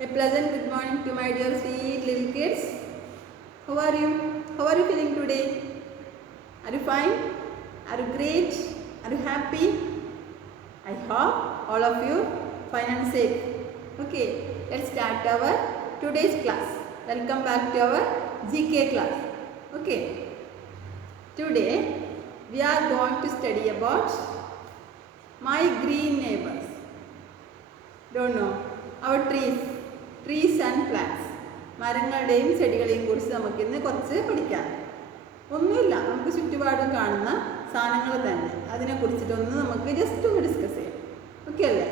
A pleasant good morning to my dear sweet little kids. How are you? How are you feeling today? Are you fine? Are you great? Are you happy? I hope all of you fine and safe. Okay, let's start our today's class. Welcome back to our GK class. Okay, today we are going to study about my green neighbors. Don't know, our trees and plants. മരങ്ങളുടെയും ചെടികളെയും കുറിച്ച് നമുക്കിന്ന് കുറച്ച് പഠിക്കാം. ഒന്നുമില്ല, നമുക്ക് ചുറ്റുപാടും കാണുന്ന സാധനങ്ങൾ തന്നെ അതിനെക്കുറിച്ചിട്ടൊന്ന് നമുക്ക് ജസ്റ്റ് ഒന്ന് ഡിസ്കസ് ചെയ്യാം. ഓക്കെ അല്ലേ?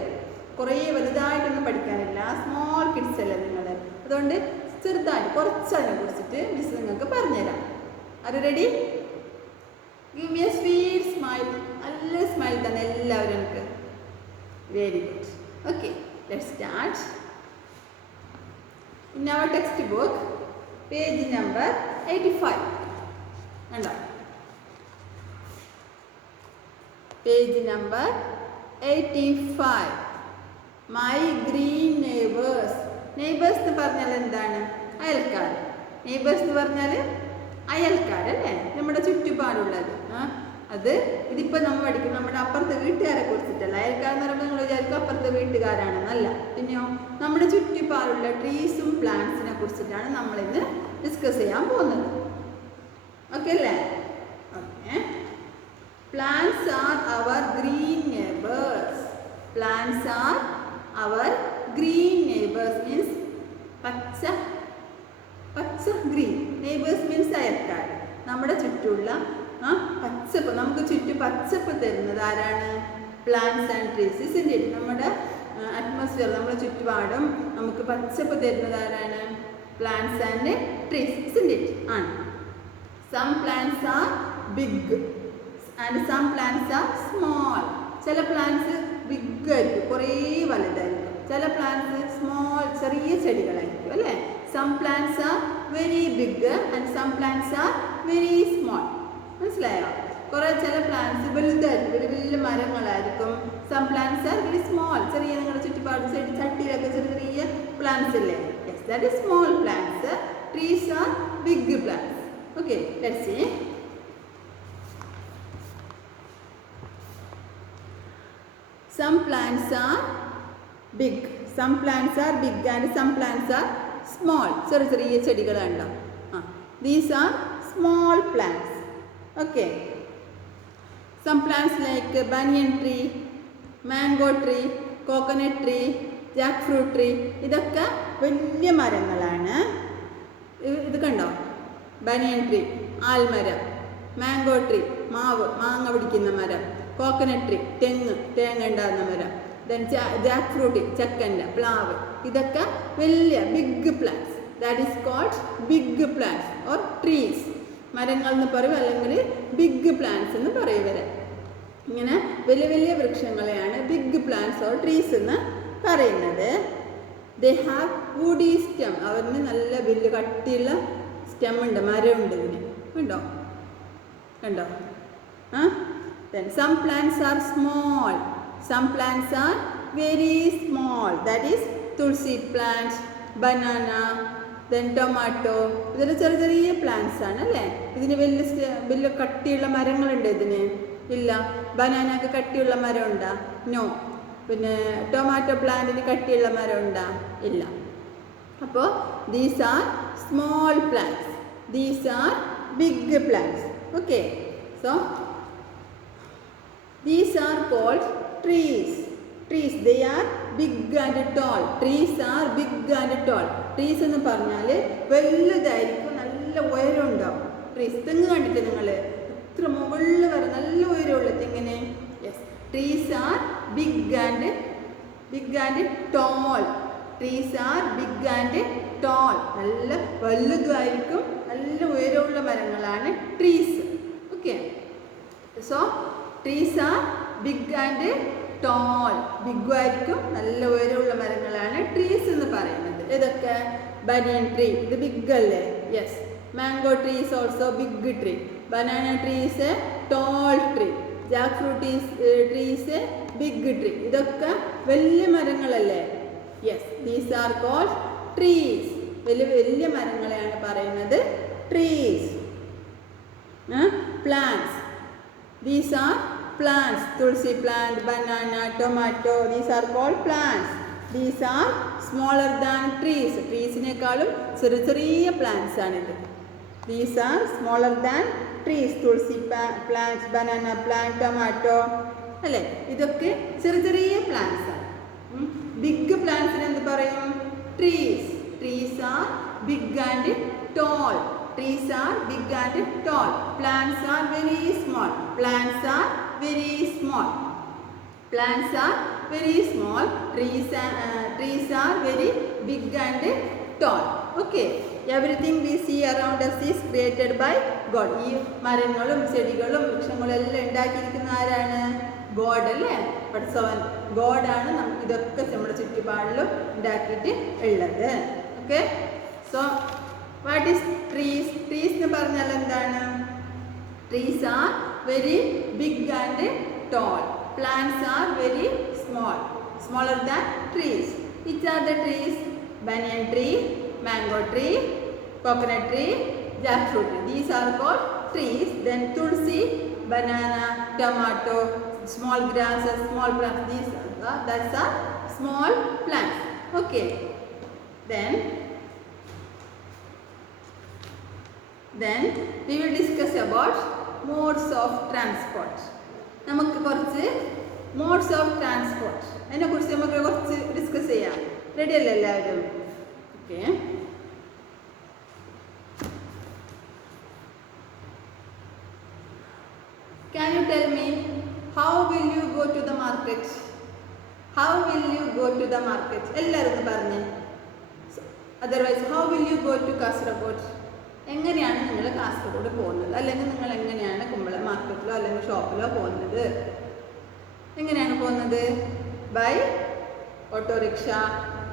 കുറേ വലുതായിട്ടൊന്നും പഠിക്കാനില്ല, സ്മോൾ കിഡ്സ് അല്ലേ നിങ്ങൾ, അതുകൊണ്ട് ചെറുതായിട്ട് കുറച്ച് അതിനെ കുറിച്ചിട്ട് മിസ് നിങ്ങൾക്ക് പറഞ്ഞുതരാം. Are you ready? Give me a sweet smile. നല്ല സ്മൈൽ തന്നെ എല്ലാവരും എനിക്ക്. Very good. Okay, let's start. In our textbook, page number 85. And page number 85. My green neighbors. Neighbors എന്ന് പറഞ്ഞാൽ എന്താണ്? അയൽക്കാർ. Neighbors എന്ന് പറഞ്ഞാൽ അയൽക്കാരല്ലേ, നമ്മുടെ ചുറ്റുപാടുള്ളത്. അത് ഇതിപ്പോൾ നമ്മൾ പഠിക്കും നമ്മുടെ അപ്പുറത്തെ വീട്ടുകാരെ കുറിച്ചിട്ടല്ല. അയൽക്കാരെന്ന് പറയുമ്പോൾ നിങ്ങൾ വിചാരിക്കും അപ്പുറത്തെ വീട്ടുകാരാണെന്നല്ല. പിന്നെയോ നമ്മുടെ ചുറ്റുപാടുള്ള ട്രീസും പ്ലാന്റ്സിനെ കുറിച്ചിട്ടാണ് നമ്മളിന്ന് ഡിസ്കസ് ചെയ്യാൻ പോകുന്നത്. ഓക്കെ അല്ലേ? Okay. Plants are our green neighbours. Plants are our green neighbours means പച്ച ഗ്രീൻ. നെയ്ബേഴ്സ് മീൻസ് അയൽക്കാർ. നമ്മുടെ ചുറ്റുമുള്ള പച്ചപ്പ്, നമുക്ക് ചുറ്റും പച്ചപ്പ് തരുന്നത് ആരാണ്? Plants and trees. Isn't it? നമ്മുടെ അറ്റ്മോസ്ഫിയർ, നമ്മുടെ ചുറ്റുപാടും നമുക്ക് പച്ചപ്പ് തരുന്നത് ആരാണ്? Plants and trees. Isn't it? ആണ്. Some plants are big and some plants are small. ചില പ്ലാന്റ്സ് ബിഗ് ആയിരിക്കും, കുറേ വലുതായിരിക്കും. ചില പ്ലാന്റ്സ് സ്മോൾ, ചെറിയ ചെടികളായിരിക്കും അല്ലേ? Some plants are very big and some plants are very small. മനസ്സിലായോ? കുറേ ചില പ്ലാന്റ്സ് വലുതായിരിക്കും, വലിയ മരങ്ങളായിരിക്കും. Some plants are very small. ചെറിയ നിങ്ങളുടെ ചുറ്റുപാട് ചട്ടിയിലൊക്കെ ചെറിയ പ്ലാന്റ്സ് ഇല്ലേ? Yes, that is small plants. Trees are big plants. Okay, let's see. Some plants are big. Some plants are big and some plants are small. ചെറിയ ചെടികളുണ്ടോ? These are small plants. Okay. Some plants like banyan tree, mango tree, coconut tree, jackfruit tree, ഇതൊക്കെ വലിയ മരങ്ങളാണ്. ഇത് കണ്ടോ? ബനിയൻ tree ആൽമരം, mango tree മാങ്ങ പിടിക്കുന്ന മരം, coconut tree തേങ്ങ ഉണ്ടാകുന്ന മരം, ദെൻ ജാക്ക് ഫ്രൂട്ട് ചക്കൻ്റെ, പ്ലാവ്, ഇതൊക്കെ വലിയ big plants. That is called big plants or trees. മരങ്ങൾ എന്ന് പറയും, അല്ലെങ്കിൽ ബിഗ് പ്ലാന്റ്സ് എന്ന് പറയും. ഇവരെ ഇങ്ങനെ വലിയ വൃക്ഷങ്ങളെയാണ് ബിഗ് പ്ലാന്റ്സ് ഓർ ട്രീസ് എന്ന് പറയുന്നത്. They have woody stem. അവരിന് നല്ല വലിയ കട്ടിയുള്ള സ്റ്റെം ഉണ്ട്, മരമുണ്ട് ഇതിന്. കണ്ടോ? Then some plants are small, some plants are very small. That is tulsi plant, banana, then tomato. ഇതൊരു ചെറിയ പ്ലാന്റ്സ് ആണ് അല്ലേ? ഇതിന് വലിയ കട്ടിയുള്ള മരങ്ങളുണ്ട് ഇതിന്? ഇല്ല. ബനാനക്ക് കട്ടിയുള്ള മരം ഉണ്ടാ? നോ. പിന്നെ ടൊമാറ്റോ പ്ലാന്റിന് കട്ടിയുള്ള മരം ഉണ്ടാ? ഇല്ല. അപ്പോൾ these are small plants, these are big plants. Okay, so these are called trees. Trees, they are big and tall. Trees are big and tall. Trees എന്ന് പറഞ്ഞാൽ വലുതായിരിക്കും, നല്ല ഉയരം ഉണ്ടാവും. ട്രീസ്, തെങ്ങ് കണ്ടിട്ട് നിങ്ങൾ? ഇത്ര മുകളിൽ വരെ നല്ല ഉയരമുള്ള തെങ്ങിന്. Yes, trees are big and tall. Trees are big and tall. നല്ല വലുതായിരിക്കും, നല്ല ഉയരമുള്ള മരങ്ങളാണ് trees. Okay, so trees are big and tall. Big ആയിരിക്കും, നല്ല ഉയരമുള്ള മരങ്ങളാണ് ട്രീസ് എന്ന് പറയുന്നത്. ഇതൊക്കെ ബനിയൻ ട്രീ, ഇത് ബിഗ് അല്ലേ? Yes. Mango tree is also big tree. Banana tree is a tall tree. Jackfruit tree is a big tree. ഇതൊക്കെ വലിയ മരങ്ങളല്ലേ? Yes, These are called trees. വലിയ വലിയ മരങ്ങളെയാണ് പറയുന്നത് trees. Plants. These are plants. Tulsi plant, banana, tomato. These are called plants. These are smaller than trees. Treesനെക്കാളും ചെറിയ ചെറിയ plants ആണിത്. These are smaller than trees. Tulsi plants, banana plant, tomato. അല്ലേ, ഇതൊക്കെ ചെറിയ ചെറിയ പ്ലാന്റ്സ് ആണ്. ബിഗ് പ്ലാന്റ്സിന് എന്ത് പറയും? Trees. Trees are big and tall. Trees are big and tall. Plants are very small. Plants are very small. Plants are very small. Trees are very big and tall. Okay. Everything we see around us is created by God. ഈ മരങ്ങളും ചെടികളും വൃക്ഷങ്ങളും എല്ലാം ഉണ്ടാക്കിയിരിക്കുന്ന ആരാണ്? God അല്ലേ? പഠിച്ചവൻ ഗോഡാണ് ഇതൊക്കെ നമ്മുടെ ചുറ്റുപാടിലും ഉണ്ടാക്കിയിട്ട് ഉള്ളത്. Okay. So what is trees? Trees എന്ന് പറഞ്ഞാൽ എന്താണ്? Trees are very big and tall. Plants are very small, smaller than trees. Which are the trees? Banyan tree, mango tree, coconut tree, jackfruit tree. These are called trees. Then tulsi, banana, tomato, small grasses, small plants. That's are small plants. Okay. Then we will discuss about modes of transport. നമുക്ക് കുറച്ച് modes of transport അതിനെക്കുറിച്ച് നമുക്ക് കുറച്ച് discuss ചെയ്യാം. Ready അല്ലേ എല്ലാവരും? Okay. Can you tell me how will you go to the market? How will you go to the market? എല്ലാവരും പറഞ്ഞേ. Otherwise, how will you go to Kasaragod? എങ്ങനെയാണ് നിങ്ങൾ കാസർഗോഡ് പോകുന്നത്? അല്ലെങ്കിൽ നിങ്ങൾ എങ്ങനെയാണ് കുമ്പള മാർക്കറ്റിലോ അല്ലെങ്കിൽ ഷോപ്പിലോ പോകുന്നത്? എങ്ങനെയാണ് പോകുന്നത്? By auto rickshaw,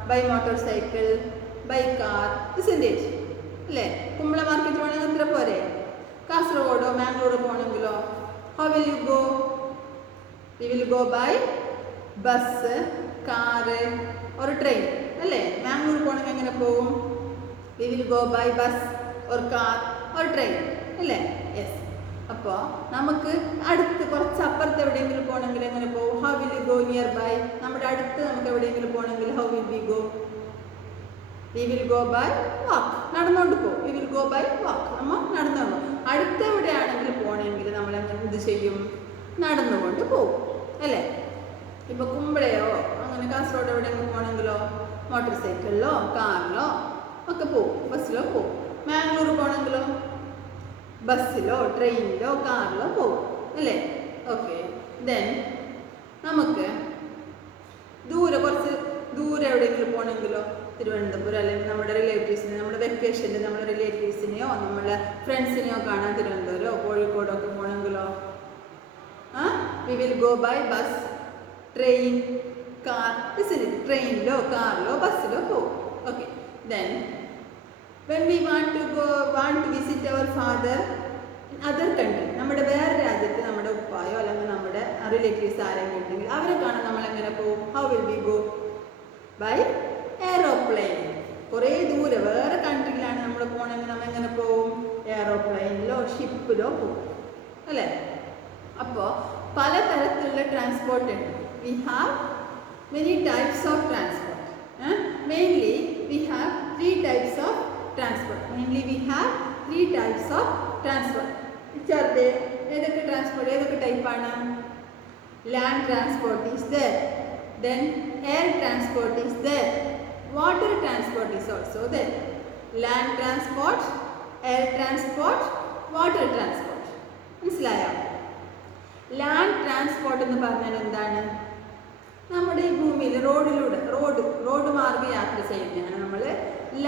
by motorcycle, by car. Isn't it? അല്ലേ? കുമ്പള മാർക്കറ്റ് പോകണമെങ്കിൽ എത്ര പോരെ? കാസർഗോഡോ മാംഗ്ലൂരോ പോകണമെങ്കിലോ how will you go? We will go by bus, car or train. അല്ലേ? മാംഗ്ലൂർ പോകണമെങ്കിൽ എങ്ങനെ പോകും? We will go by bus or car or train. അല്ലേ? Yes. അപ്പോൾ നമുക്ക് അടുത്ത് കുറച്ച് അപ്പുറത്ത് എവിടെയെങ്കിലും പോകണമെങ്കിൽ എങ്ങനെ പോകും? how will you go nearby? നമ്മുടെ അടുത്ത് നമുക്ക് എവിടെയെങ്കിലും പോകണമെങ്കിൽ how will we go? We will go by walk. നടന്നുകൊണ്ട് പോകും. We will go by walk. നമ്മൾ നടന്നുകൊണ്ട് പോകും. അടുത്ത് എവിടെയാണെങ്കിലും പോകണമെങ്കിൽ നമ്മൾ എന്ത് ചെയ്യും? നടന്നുകൊണ്ട് പോകും. അല്ലേ? ഇപ്പോൾ കുമ്പളയോ അങ്ങനെ കാസർഗോഡ് എവിടെയെങ്കിലും പോകണമെങ്കിലോ മോട്ടോർ സൈക്കിളിലോ കാറിലോ ഒക്കെ പോകും, ബസ്സിലോ പോകും. മാംഗ്ലൂർ പോകണമെങ്കിലോ ബസ്സിലോ ട്രെയിനിലോ കാറിലോ പോകും. അല്ലേ? ഓക്കെ. ദെൻ നമുക്ക് കുറച്ച് ദൂരെ എവിടെയെങ്കിലും പോകണമെങ്കിലോ തിരുവനന്തപുരം അല്ലെങ്കിൽ നമ്മുടെ റിലേറ്റീവ്സിനെ നമ്മുടെ വെക്കേഷനിൽ നമ്മുടെ റിലേറ്റീവ്സിനെയോ നമ്മുടെ ഫ്രണ്ട്സിനെയോ കാണാൻ തിരുവനന്തപുരമോ കോഴിക്കോടോ ഒക്കെ പോകണമെങ്കിലോ we will go by bus, train, car. ട്രെയിനിലോ കാറിലോ ബസ്സിലോ പോകും. Okay. Then when we want to visit our father in other country, നമ്മുടെ വേറെ രാജ്യത്ത് നമ്മുടെ ഉപ്പായോ അല്ലെങ്കിൽ നമ്മുടെ റിലേറ്റീവ്സ് ആരെങ്കിലും ഉണ്ടെങ്കിൽ അവരെ കാണാൻ നമ്മൾ എങ്ങനെ പോകും? how will we go? by aeroplane. കുറേ ദൂരെ വേറെ കൺട്രിയിലാണ് നമ്മൾ പോകണമെങ്കിൽ നമ്മൾ എങ്ങനെ പോകും? എയറോപ്ലെയിനിലോ ഷിപ്പിലോ പോകും. അല്ലേ? അപ്പോൾ പലതരത്തിലുള്ള ട്രാൻസ്പോർട്ട് ഉണ്ട്. We have many types of transport. Mainly we have three types of transport. ഏതൊക്കെ ട്രാൻസ്പോർട്ട്? ഏതൊക്കെ ടൈപ്പാണ്? Land transport is there. Then air transport is there. Water transport is also there. Land transport, air transport, water transport. മനസ്സിലായോ? Land transport എന്ന് പറഞ്ഞാൽ എന്താണ്? നമ്മുടെ ഈ ഭൂമിയിൽ റോഡ് മാർഗ്ഗം യാത്ര ചെയ്യുന്നതാണ് നമ്മൾ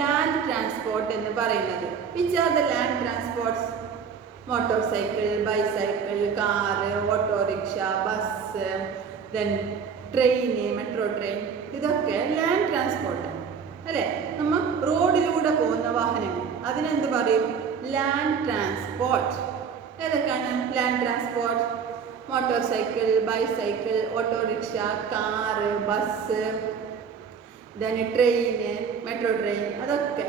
ലാൻഡ് ട്രാൻസ്പോർട്ട് എന്ന് പറയുന്നത്. Which are the land transports? Motorcycle, bicycle, car, auto rickshaw, bus, then train, metro train. ഇതൊക്കെ ലാൻഡ് ട്രാൻസ്പോർട്ട് അല്ലേ? നമ്മൾ റോഡിലൂടെ പോകുന്ന വാഹനങ്ങൾ അതിനെന്ത് പറയും? Land transport. ഏതൊക്കെയാണ് land transport? Motorcycle, bicycle, auto rickshaw, car, bus. then train, metro train, അതൊക്കെ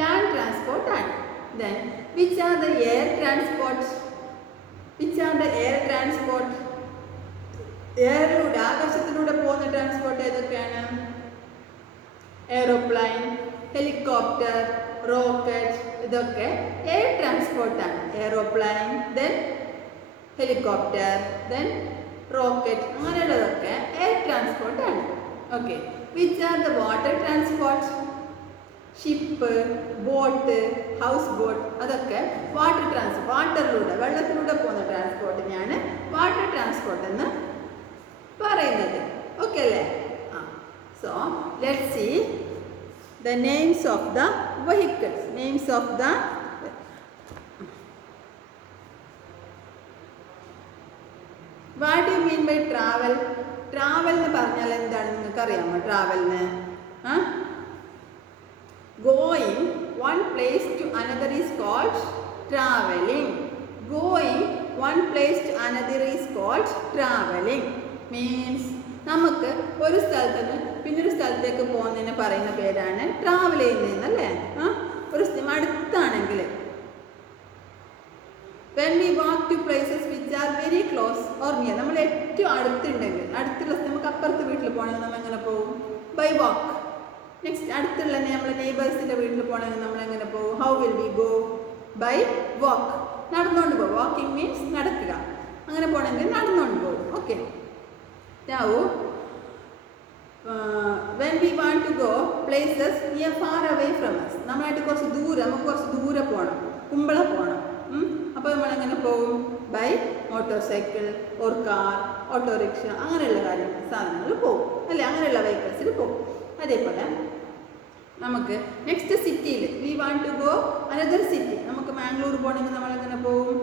land transport ആണ്. Then which are the air transport? Which are the air transport? എയറിലൂടെ ആകാശത്തിലൂടെ പോകുന്ന ട്രാൻസ്പോർട്ട് ഏതൊക്കെയാണ്? എയറോപ്ലെയിൻ, ഹെലികോപ്റ്റർ, റോക്കറ്റ്, ഇതൊക്കെ air ട്രാൻസ്പോർട്ടാണ്. Aeroplane, then helicopter, then rocket, അങ്ങനെയുള്ളതൊക്കെ air ട്രാൻസ്പോർട്ടാണ്. Okay. Which are the water transport? Ship, boat, house boat, അതൊക്കെ വാട്ടറിലൂടെ വെള്ളത്തിലൂടെ പോകുന്ന ട്രാൻസ്പോർട്ടിനെയാണ് വാട്ടർ ട്രാൻസ്പോർട്ട് എന്ന് പറയുന്നത്. ഓക്കെ അല്ലേ? So let's see the names of the vehicles. Names of the what do you mean by travel? Travel എന്ന് പറഞ്ഞാൽ എന്താണ് നിങ്ങൾക്ക് അറിയാമോ? ട്രാവലിന് going one place to another is called traveling. Going one place to another is called traveling. Means നമുക്ക് ഒരു സ്ഥലത്ത് നിന്ന് പിന്നൊരു സ്ഥലത്തേക്ക് പോകുന്നതിന് പറയുന്ന പേരാണ് ട്രാവൽ ചെയ്യുന്നതെന്നല്ലേ? ഒരു അടുത്താണെങ്കിൽ when we walk to places which are very close or near, നമ്മൾ ഏറ്റവും അടുത്തുണ്ടെങ്കിൽ അടുത്തുള്ള നമുക്ക് അപ്പുറത്ത് വീട്ടിൽ പോകണമെങ്കിൽ നമ്മൾ എങ്ങനെ പോകും? By walk. നെക്സ്റ്റ് അടുത്തുള്ള നമ്മളെ നെയ്ബേഴ്സിൻ്റെ വീട്ടിൽ പോകണമെങ്കിൽ നമ്മൾ എങ്ങനെ പോകും? How will we go? By walk. നടന്നുകൊണ്ട് പോകും. വാക്കിംഗ് മീൻസ് നടക്കുക. അങ്ങനെ പോകണമെങ്കിൽ നടന്നുകൊണ്ട് പോകും. Okay. Now, when we want to go places near far away from us, നമ്മളായിട്ട് നമുക്ക് കുറച്ച് ദൂരെ പോകണം, കുമ്പള പോകണം. അപ്പോൾ നമ്മളെങ്ങനെ പോകും? By motorcycle or car, autorickshaw, അങ്ങനെയുള്ള സാധനങ്ങൾ പോകും അല്ലേ? അങ്ങനെയുള്ള വെഹിക്കിൾസിൽ പോകും. അതേപോലെ നമുക്ക് നെക്സ്റ്റ് സിറ്റിയിൽ we want to go another city. നമുക്ക് മാംഗ്ലൂർ പോകണമെങ്കിൽ നമ്മളെങ്ങനെ പോകും?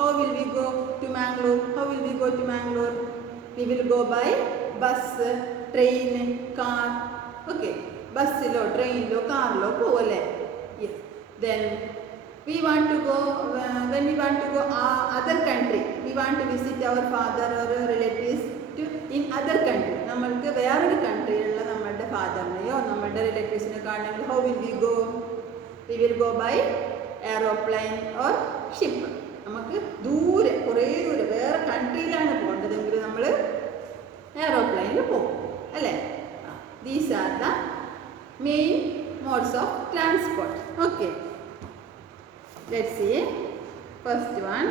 How will we go to Mangalore? How will we go to Mangalore? We will go by bus, train, car. Okay. ബസ്സിലോ ട്രെയിനിലോ കാറിലോ പോകും അല്ലേ? Yes. Then we want to go when we want to go other country. We want to visit our father or relatives to in other country. നമ്മൾക്ക് വേറൊരു കൺട്രിയിലുള്ള നമ്മളുടെ ഫാദറിനെയോ നമ്മളുടെ റിലേറ്റീവ്സിനെ കാണണമെങ്കിൽ how will we go? We will go by aeroplane or ship. നമുക്ക് ദൂരെ കുറേ ദൂരെ വേറെ കൺട്രിയിലാണ് പോകേണ്ടതെങ്കിൽ നമ്മൾ എയറോപ്ലെയിനിൽ പോകും അല്ലേ? These are the main modes of transport. Okay. Let's see first one.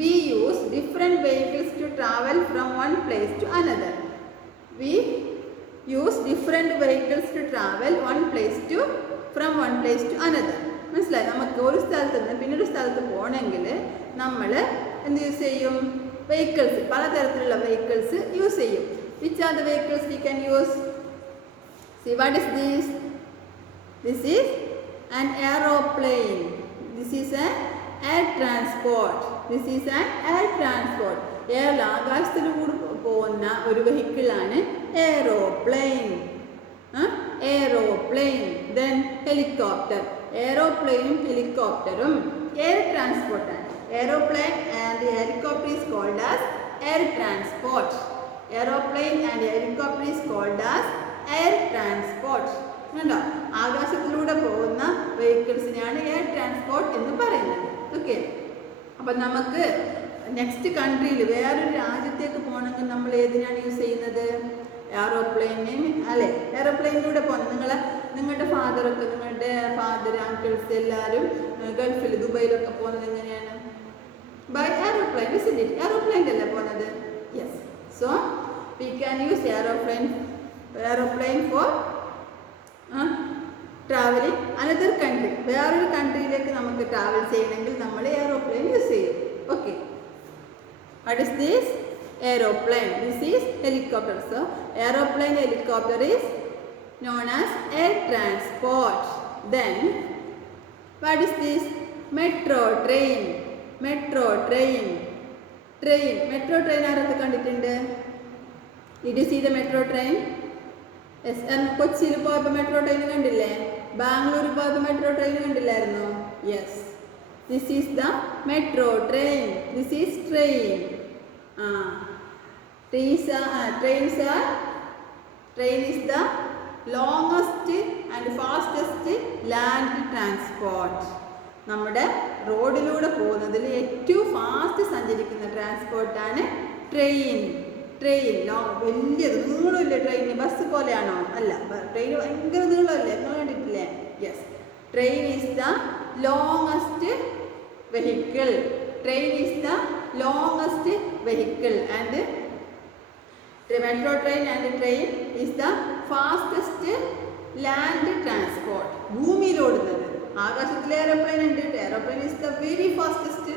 We use different vehicles to travel from one place to another. We use different vehicles to travel from one place to another. മനസ്സിലായി? നമുക്ക് ഒരു സ്ഥലത്ത് നിന്ന് പിന്നൊരു സ്ഥലത്ത് പോകണമെങ്കിൽ നമ്മൾ എന്ത് യൂസ് ചെയ്യും? വെഹിക്കിൾസ്, പലതരത്തിലുള്ള വെഹിക്കിൾസ് യൂസ് ചെയ്യും. Which are the vehicles we can use? See what is this? This is an aeroplane. This is an air transport. This is an air transport. Air ആകാശത്തിലൂടെ പോകുന്ന ഒരു വെഹിക്കിളാണ് എയറോപ്ലെയിൻ. എയറോപ്ലെയിൻ. Then helicopter. എയറോപ്ലെയിനും ഹെലികോപ്റ്ററും air ട്രാൻസ്പോർട്ടാണ്. Aeroplane and helicopter is called as air transport. Aeroplane and helicopter is called as air transport. കണ്ടോ? ആകാശത്തിലൂടെ പോകുന്ന വെഹിക്കിൾസിനെയാണ് എയർ ട്രാൻസ്പോർട്ട് എന്ന് പറയുന്നത്. ഓക്കെ. അപ്പം നമുക്ക് നെക്സ്റ്റ് കൺട്രിയിൽ വേറൊരു രാജ്യത്തേക്ക് പോകണമെങ്കിൽ നമ്മൾ ഏതിനാണ് യൂസ് ചെയ്യുന്നത്? എയറോപ്ലെയിനിന് അല്ലേ? എയറോപ്ലെയിനിലൂടെ പോകുന്നത് നിങ്ങളുടെ ഫാദറൊക്കെ നിങ്ങളുടെ ഫാദർ അങ്കിൾസ് എല്ലാവരും ഗൾഫിൽ ദുബൈയിലൊക്കെ പോകുന്നത് എങ്ങനെയാണ്? By aeroplane. Isn't it? എയറോപ്ലെയിനിലല്ലേ പോകുന്നത്? Yes. So we can use aeroplane for travelling another country. വേറൊരു കൺട്രിയിലേക്ക് നമുക്ക് ട്രാവൽ ചെയ്യണമെങ്കിൽ നമ്മൾ എയറോപ്ലെയിൻ യൂസ് ചെയ്യും. Okay. What is this? Aeroplane. This is helicopter. So aeroplane, helicopter is known as air transport. Then what is this? Metro train. Metro train. Metro train ആരൊക്കെ കണ്ടിട്ടുണ്ട്? Did you see the metro train? Yes. കൊച്ചിയിൽ പോയപ്പോൾ metro train കണ്ടില്ലേ? ബാംഗ്ലൂർ പോയപ്പോൾ metro train കണ്ടില്ലായിരുന്നോ? Yes. This is the metro train. This is train. Train is the longest and fastest land transport. നമ്മുടെ റോഡിലൂടെ പോകുന്നതിൽ ഏറ്റവും ഫാസ്റ്റ് സഞ്ചരിക്കുന്ന ട്രാൻസ്പോർട്ടാണ് ട്രെയിൻ. ട്രെയിൻ വലിയ നീളമില്ലേ ട്രെയിന്? ബസ് പോലെയാണോ? അല്ല, ട്രെയിൻ ഭയങ്കര നീളമല്ലേ? നിങ്ങൾ കണ്ടിട്ടില്ലേ? Yes, train is the longest vehicle. Train is the longest vehicle and metro train and train is the fastest land transport. ഭൂമിയിലോടുന്നത്. ആകാശത്തിൽ എയറോപ്ലെയിൻ ഉണ്ട്. Aeroplane is the very fastest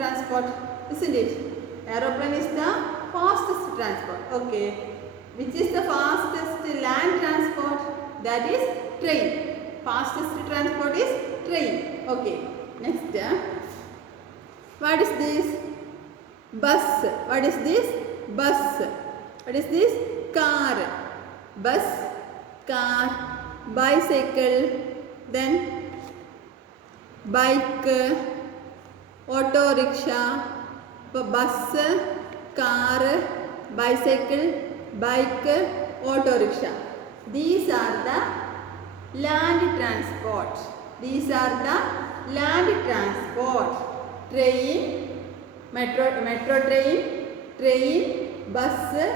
transport, isn't it? Aeroplane is the fastest transport. Okay, which is the fastest land transport? That is train. Fastest transport is train. Okay, next, what is this? Bus. What is this? Bus. What is this? Car. Bus, car, bicycle, then bike, auto rickshaw. Bus, car, bicycle, bike, auto rickshaw. These are the land transport. These are the land transport. Train, metro train, train, bus,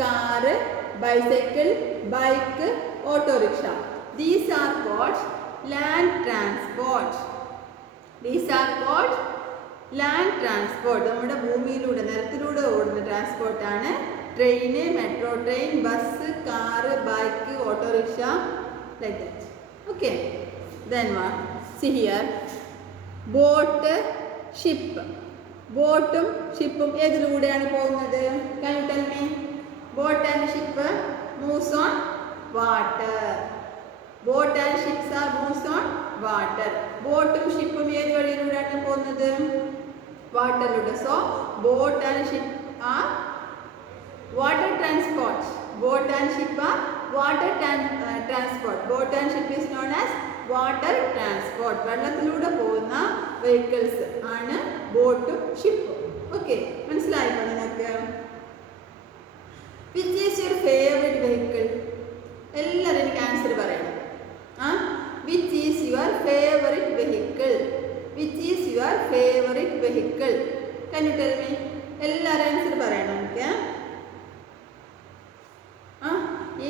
car, bicycle, bike, auto rickshaw. These are called land transport. These are called land transport. നമ്മുടെ ഭൂമിയിലൂടെ, നിരത്തിലൂടെ ഓടുന്ന ട്രാൻസ്പോർട്ടാണ് train, metro train, bus, car, bike, auto rickshaw, like that. Okay, then what? See here, boat, ship. ബോട്ടും ഷിപ്പും ഏതിലൂടെയാണ് പോകുന്നത്? Can you tell me? Boat and ship moves on water. Boat and ships are moves on water. ബോട്ടും ഷിപ്പും ഏത് വഴിയിലൂടെയാണ് പോകുന്നത്? വാട്ടറിലൂടെ. So boat and ship are water transport. Boat and ship are water transport. Boat and ship is known as water transport. വെള്ളത്തിലൂടെ പോകുന്ന vehicles ആണ് ബോട്ടും ഷിപ്പും. ഓക്കെ, മനസ്സിലായിക്കോ നിങ്ങൾക്ക്? Which is your favourite vehicle? എല്ലാവരും എനിക്ക് ആൻസർ പറയണം. Which is your favorite vehicle? Which is your favorite vehicle? Can you tell me? എല്ലാവരും ആൻസർ പറയണം എനിക്ക്.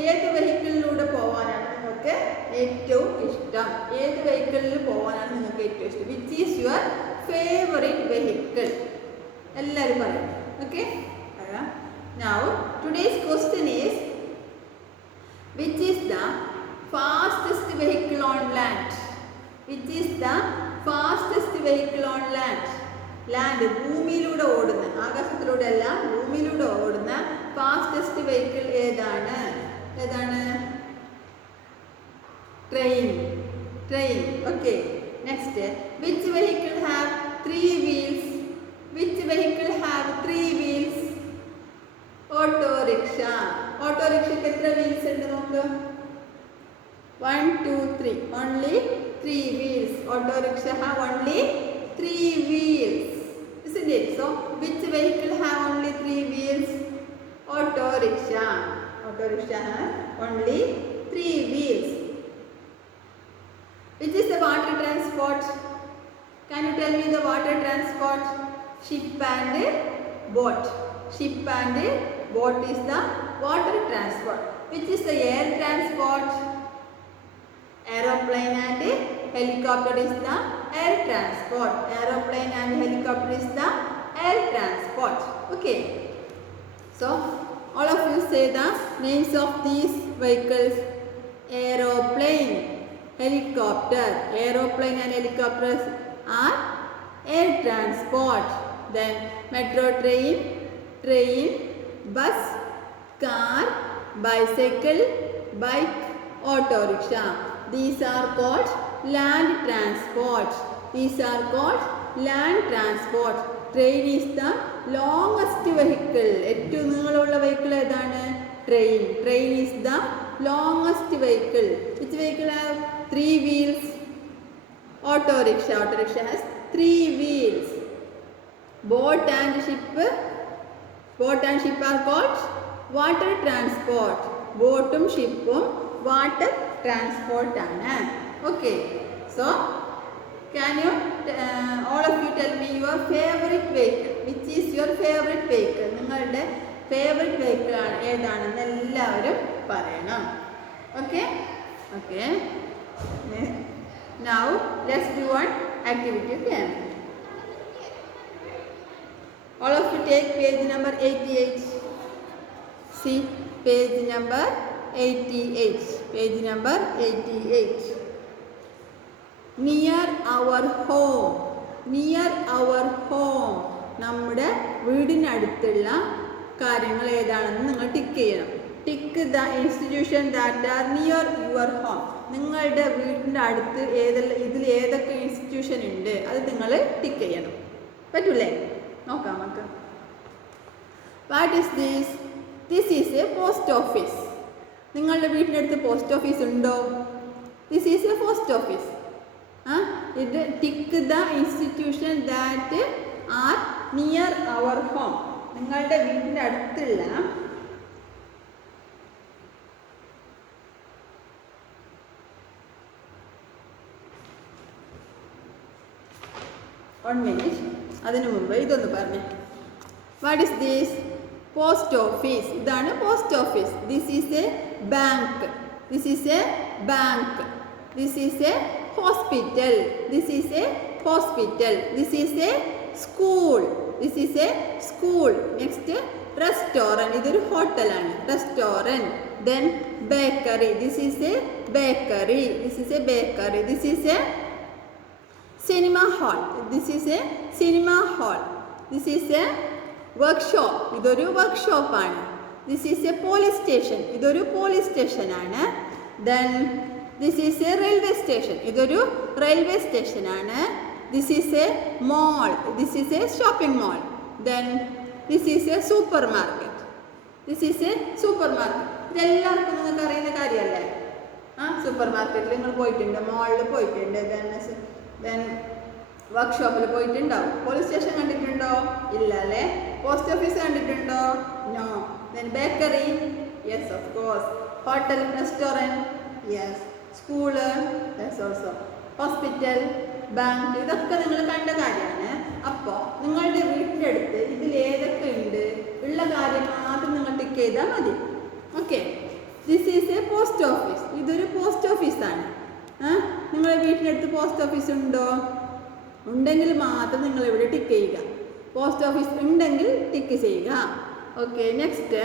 ഏത് വെഹിക്കിളിലൂടെ പോകാനാണ് നിങ്ങൾക്ക് ഏറ്റവും ഇഷ്ടം? ഏത് വെഹിക്കിളിൽ പോകാനാണ് നിങ്ങൾക്ക് ഏറ്റവും ഇഷ്ടം? Which is your favourite vehicle? എല്ലാവരും പറയണം. Okay, now today's question is which is the fastest vehicle on land? Which is the fastest vehicle on land? Land, ഭൂമിയിലൂടെ ഓടുന്ന, ആകാശത്തിലൂടെ അല്ല, ഭൂമിയിലൂടെ ഓടുന്ന ഫാസ്റ്റസ്റ്റ് വെഹിക്കിൾ ഏതാണ്? ഏതാണ്? Train. Train. Okay, next, which vehicle have 3 wheels? Which vehicle have 3 wheels? Auto rickshaw. ഓട്ടോറിക്ഷയ്ക്ക് എത്ര വീൽസ് ഉണ്ട് നോക്ക്? 1, 2, 3. Only 3 wheels. Auto rickshaw have only 3 wheels, isn't it? So which vehicle have only 3 wheels? Auto rickshaw. Auto rickshaw has only 3 wheels. Which is the water transport? Can you tell me the water transport? Ship and boat. Ship and boat is the water transport. Which is the air transport? Aeroplane and helicopter is the air transport. Aeroplane and helicopter is the air transport. Okay, so all of you say the names of these vehicles. Aeroplane, helicopter. Aeroplane and helicopters are air transport. Then metro train, train, bus, car, bicycle, bike, auto rickshaw. These are called land transport. These are called land transport. Train is the longest vehicle. ഏറ്റവും നീളമുള്ള vehicle ഏതാണ്? Train. Train is the longest vehicle. Which vehicle have 3 wheels? Auto rickshaw. Auto rickshaw has 3 wheels. Boat and ship. Boat and ship are called water transport. ബോട്ടും ഷിപ്പും water ട്രാൻസ്പോർട്ടാണ്. Okay, so can you all of you tell me your favorite vehicle? Which is your favorite vehicle? നിങ്ങളുടെ favourite vehicle ആണ് ഏതാണെന്ന് എല്ലാവരും പറയണം. Okay okay, now let's do one activity. Okay, all of you take page number 88. See page number 88. Page number 88. Near our home. Near our home. നമ്മുടെ വീടിനടുത്തുള്ള കാര്യങ്ങൾ ഏതാണെന്ന് നിങ്ങൾ ടിക്ക് ചെയ്യണം. Tick the institution that are near your home. നിങ്ങളുടെ വീടിൻ്റെ അടുത്ത് ഇതിൽ ഏതൊക്കെ ഇൻസ്റ്റിറ്റ്യൂഷൻ ഉണ്ട് അത് നിങ്ങൾ ടിക്ക് ചെയ്യണം. പറ്റൂലേ? നോക്കാം നമുക്ക്. What is this? This is a post office. നിങ്ങളുടെ വീടിൻ്റെ അടുത്ത് പോസ്റ്റ് ഓഫീസ് ഉണ്ടോ? This is a post office. ഇത് ടിക്ക് the institution that are near our home. നിങ്ങളുടെ വീടിൻ്റെ അടുത്തുള്ള വൺ മിനിറ്റ്, അതിനു മുമ്പ് ഇതൊന്ന് പറഞ്ഞു. What is this? Post office. ഇതാണ് post office. This is a bank. This is a bank. This is a hospital. This is a hospital. This is a school. This is a school. Next, restaurant. ഇതൊരു ഹോട്ടലാണ്. Restaurant. Then bakery. This is a bakery. This is a bakery. This is a cinema hall. This is a cinema hall. This is a workshop. ഇതൊരു workshop ആണ്. This is a police station. ഇതൊരു police station ആണ്. Then this is a railway station. ഇതൊരു railway station ആണ്. This is a mall. This is a shopping mall. Then this is a supermarket. This is a supermarket. ഇതെല്ലാവർക്കും നിങ്ങൾക്ക് അറിയുന്ന കാര്യമല്ലേ? Super മാർക്കറ്റിൽ നിങ്ങൾ പോയിട്ടുണ്ട്, മോളിൽ പോയിട്ടുണ്ട്, ദെൻ വർക്ക്ഷോപ്പിൽ പോയിട്ടുണ്ടാവും. പോലീസ് സ്റ്റേഷൻ കണ്ടിട്ടുണ്ടോ? ഇല്ല അല്ലേ? പോസ്റ്റ് ഓഫീസ് കണ്ടിട്ടുണ്ടോ? No. Then bakery, yes of course. Hotel, restaurant, yes. School, yes also. Hospital, bank, ഇതൊക്കെ നിങ്ങൾ കണ്ട കാര്യമാണ്. അപ്പോൾ നിങ്ങളുടെ വീട്ടിൻ്റെ അടുത്ത് ഇതിൽ ഏതൊക്കെ ഉണ്ട് ഉള്ള കാര്യം മാത്രം നിങ്ങൾ ടിക്ക് ചെയ്താൽ മതി. Okay, this is a post office. ഇതൊരു പോസ്റ്റ് ഓഫീസാണ്. നിങ്ങളുടെ വീട്ടിൻ്റെ അടുത്ത് പോസ്റ്റ് ഓഫീസ് ഉണ്ടോ? ഉണ്ടെങ്കിൽ മാത്രം നിങ്ങൾ ഇവിടെ ടിക്ക് ചെയ്യുക. പോസ്റ്റ് ഓഫീസ് ഉണ്ടെങ്കിൽ ടിക്ക് ചെയ്യുക. Okay, next,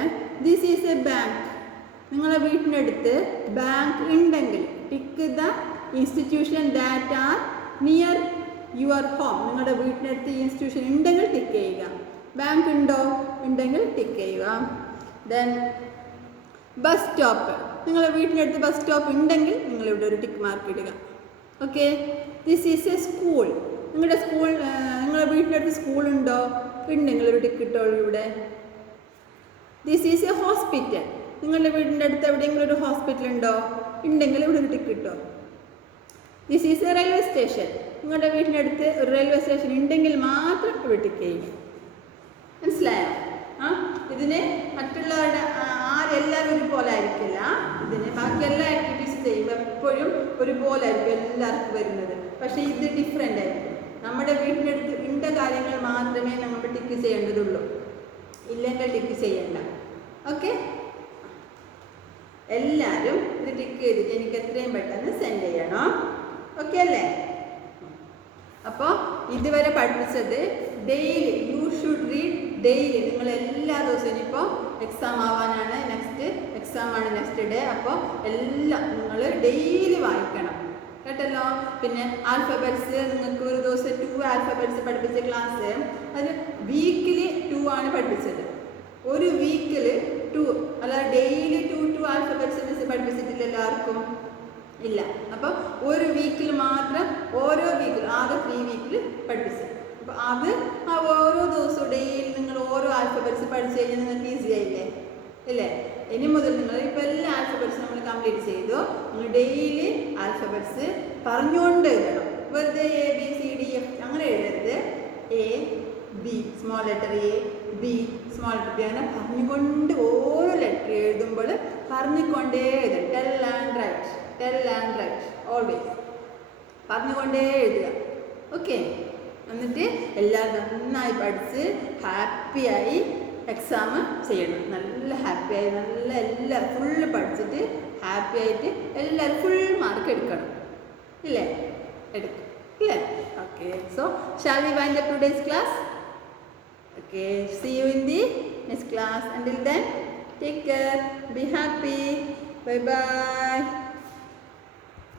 this is a bank. നിങ്ങളുടെ വീട്ടിൻ്റെ അടുത്ത് ബാങ്ക് ഉണ്ടെങ്കിൽ tick the institution that are near your home. നിങ്ങളുടെ വീട്ടിനടുത്ത് ഇൻസ്റ്റിറ്റ്യൂഷൻ ഉണ്ടെങ്കിൽ ടിക്ക് ചെയ്യുക. ബാങ്ക് ഉണ്ടോ? ഉണ്ടെങ്കിൽ ടിക്ക് ചെയ്യുക. Then bus stop. നിങ്ങളുടെ വീട്ടിനടുത്ത് ബസ് സ്റ്റോപ്പ് ഉണ്ടെങ്കിൽ നിങ്ങളിവിടെ ഒരു ടിക്ക് മാർക്ക് ഇടുക. Okay, this is A school. നിങ്ങളുടെ വീട്ടിനടുത്ത് സ്കൂളുണ്ടോ? ഉണ്ടെങ്കിൽ ഒരു ടിക്ക് ഇട്ടോളൂ ഇവിടെ. This is A hospital. നിങ്ങളുടെ വീടിൻ്റെ അടുത്ത് എവിടെയെങ്കിലും ഒരു ഹോസ്പിറ്റൽ ഉണ്ടോ? ഉണ്ടെങ്കിൽ ഇവിടെ ഒരു ടിക്ക് ഇട്ടോ. This is A railway station. നിങ്ങളുടെ വീടിൻ്റെ അടുത്ത് ഒരു റെയിൽവേ സ്റ്റേഷൻ ഉണ്ടെങ്കിൽ മാത്രം ഇവിടെ ടിക്ക് ചെയ്യുക. മനസ്സിലായോ? ഇതിന് മറ്റുള്ളവരുടെ എല്ലാവരും ഒരുപോലെ ആയിരിക്കില്ല. ഇതിന് ബാക്കി എല്ലാ ആക്ടിവിറ്റീസ് ചെയ്യുമ്പോൾ എപ്പോഴും ഒരുപോലെ ആയിരിക്കും എല്ലാവർക്കും വരുന്നത്. പക്ഷേ ഇത് ഡിഫറെൻ്റ് ആയിരിക്കും. നമ്മുടെ വീടിൻ്റെ അടുത്ത് ഉണ്ട കാര്യങ്ങൾ മാത്രമേ നമ്മൾ ടിക്ക് ചെയ്യേണ്ടതുള്ളൂ, ഇല്ലെങ്കിൽ ടിക്ക് ചെയ്യണ്ട. ഓക്കെ, എല്ലാവരും ഇത് ടിക്ക് ചെയ്തിട്ട് എനിക്ക് എത്രയും പെട്ടെന്ന് സെൻഡ് ചെയ്യണം. ഓക്കെ അല്ലേ? അപ്പോൾ ഇതുവരെ പഠിപ്പിച്ചത് daily you should read daily. നിങ്ങൾ എല്ലാ ദിവസവും ഇനിയിപ്പോൾ എക്സാം ആവാനാണ്, നെക്സ്റ്റ് എക്സാമാണ് നെക്സ്റ്റ് ഡേ. അപ്പോൾ എല്ലാം നിങ്ങൾ ഡെയിലി വായിക്കണം, കേട്ടല്ലോ? പിന്നെ ആൽഫബറ്റ്സ് നിങ്ങൾക്ക് ഒരു ദിവസം 2 ആൽഫബറ്റ്സ് പഠിപ്പിച്ച ക്ലാസ്, അത് വീക്കിലി 2 ആണ് പഠിപ്പിച്ചത്. ഒരു വീക്കിൽ 2, അല്ലാതെ ഡെയിലി 2 ആൽഫബറ്റ്സ് പഠിപ്പിച്ചിട്ടില്ല എല്ലാവർക്കും, ഇല്ല. അപ്പോൾ ഒരു വീക്കിൽ മാത്രം, ഓരോ വീക്കിലും ആകെ 3 വീക്കിൽ പഠിപ്പിച്ചത്. അപ്പോൾ അത് ഓരോ ദിവസവും ഡെയിലി നിങ്ങൾ ഓരോ ആൽഫബറ്റ്സ് പഠിച്ചു കഴിഞ്ഞാൽ നിങ്ങൾക്ക് ഈസി ആയില്ലേ? ഇല്ലേ? ഇനി മുതൽ നിങ്ങൾ ഇപ്പോൾ എല്ലാ ആൽഫബറ്റ്സും നമ്മൾ കംപ്ലീറ്റ് ചെയ്തു. നിങ്ങൾ ഡെയിലി ആൽഫബറ്റ്സ് പറഞ്ഞുകൊണ്ട് എഴുതണം. വെറുതെ ABCDF അങ്ങനെ എഴുതരുത്. AB small letter A, B small letter B അങ്ങനെ പറഞ്ഞുകൊണ്ട് ഓരോ ലെറ്റർ എഴുതുമ്പോൾ പറഞ്ഞുകൊണ്ടേ എഴുതുക. ടെൽ ആൻഡ് റൈറ്റ് ഓൾവേസ് പറഞ്ഞുകൊണ്ടേ എഴുതുക. ഓക്കെ, എന്നിട്ട് എല്ലാവരും നന്നായി പഠിച്ച് ഹാപ്പിയായി എക്സാം ചെയ്യണം. നല്ല ഹാപ്പിയായി എല്ലാ ഫുള്ള് പഠിച്ചിട്ട് ഹാപ്പി ആയിട്ട് എല്ലാവരും ഫുൾ മാർക്ക് എടുക്കണം. ഇല്ലേ? എടുക്കും ഇല്ലേ? Okay, so shall we wind up today's class? Okay, see you in the next class. Until then, take care, be happy, bye bye.